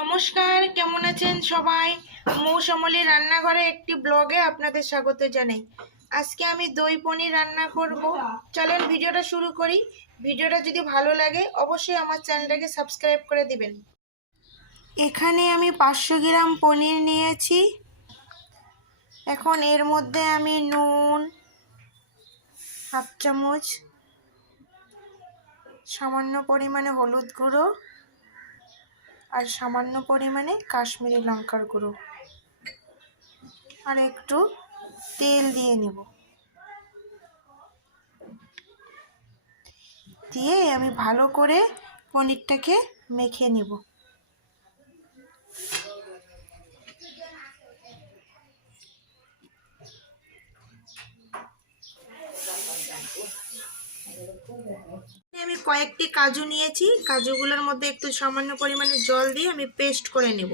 নমস্কার, কেমন আছেন সবাই? মৌসুমীর রান্নাঘরে একটি ব্লগে আপনাদের স্বাগত জানাই। আজকে আমি দই পনির রান্না করব। চলেন ভিডিওটা শুরু করি। ভিডিওটা যদি ভালো লাগে অবশ্যই আমার চ্যানেলটাকে সাবস্ক্রাইব করে দিবেন। এখানে আমি 500 গ্রাম পনির নিয়েছি। এখন এর মধ্যে আমি নুন হাফ চামচ, সামান্য পরিমাণে হলুদ গুঁড়ো আর সামান্য পরিমাণে কাশ্মীরি লঙ্কার গুঁড়ো আর একটু তেল দিয়ে নেব। দিয়ে আমি ভালো করে পনিরটাকে মেখে নেব। আমি কয়েকটি কাজু নিয়েছি, কাজুগুলোর মধ্যে একটু সামান্য পরিমাণে জল দিয়ে আমি পেস্ট করে নেব।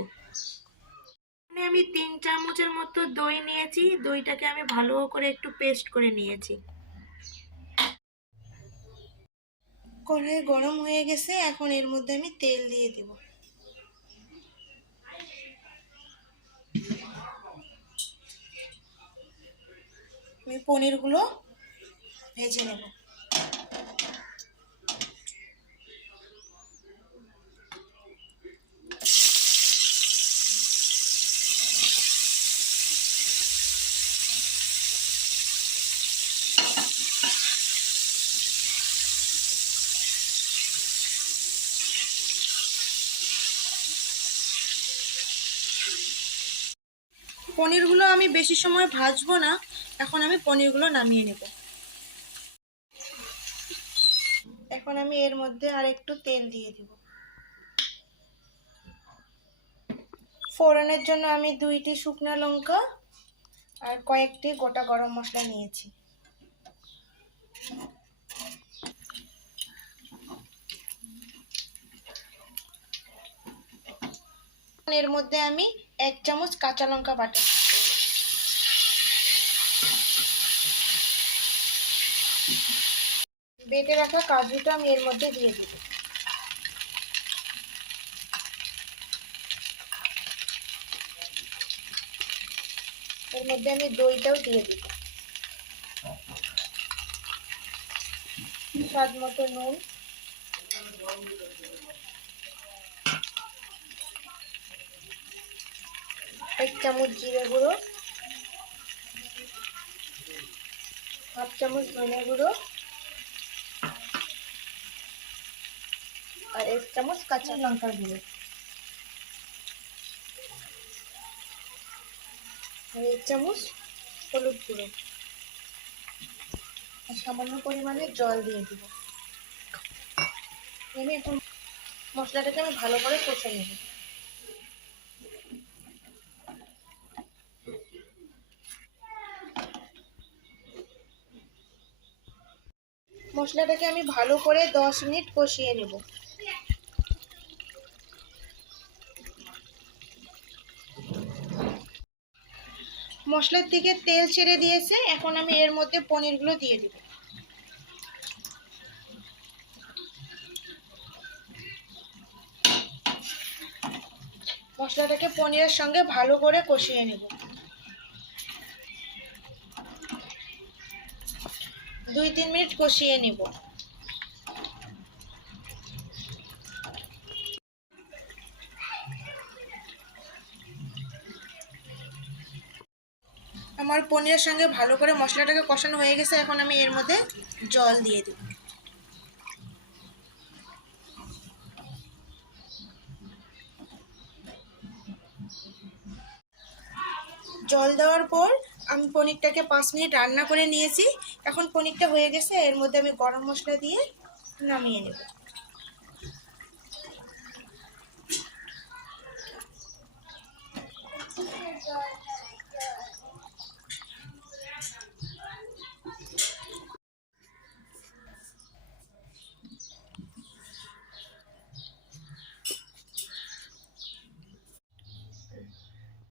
আমি 3 চামচের মতো দই নিয়েছি, দইটাকে আমি ভালো করে একটু পেস্ট করে নিয়েছি। কড়াই গরম হয়ে গেছে, এখন এর মধ্যে আমি তেল দিয়ে দেব। আমি পনিরগুলো ভেজে নেব। পনিরগুলো আমি বেশি সময় ভাজবো না, এখন আমি পনিরগুলো নামিয়ে নেব। এখন আমি এর মধ্যে আর একটু তেল দিয়ে দিব। ফোড়নের জন্য আমি 2টি শুকনো লঙ্কা আর কয়েকটি গোটা গরম মশলা নিয়েছি। এর মধ্যে আমি 1 চামচ কাঁচা লঙ্কা বাটা, বেটে রাখা কাজুটা আমি এর মধ্যে দিয়ে দিব। এর মধ্যে আমি দইটাও দিয়ে দিব। স্বাদ মতো নুন, 1 চামচ জিরে গুঁড়ো, হাফ চামচ ধনে গুঁড়ো আর 1 চামচ কাঁচা লঙ্কার গুঁড়ো আর 1 চামচ হলুদ গুঁড়ো আর সামান্য পরিমাণে জল দিয়ে দিব। আমি এখন মশলাটাকে আমি ভালো করে কষে নেব। মশলাটাকে আমি ভালো করে 10 মিনিট কষিয়ে নেব। মশলার থেকে তেল ছেড়ে দিয়েছে, এখন আমি এর মধ্যে পনিরগুলো দিয়ে দিব। মশলাটাকে পনিরের সঙ্গে ভালো করে কষিয়ে নেব। 2-3 মিনিট কষিয়ে নেব। আমার পনিরের সঙ্গে ভালো করে মশলাটাকে কষানো হয়ে গেছে, এখন আমি এর মধ্যে জল দিয়ে দেব। জল দেওয়ার পর আমি পনিরটাকে 5 মিনিট রান্না করে নিয়েছি। এখন পনিরটা হয়ে গেছে, এর মধ্যে আমি গরম মশলা দিয়ে নামিয়ে নেব।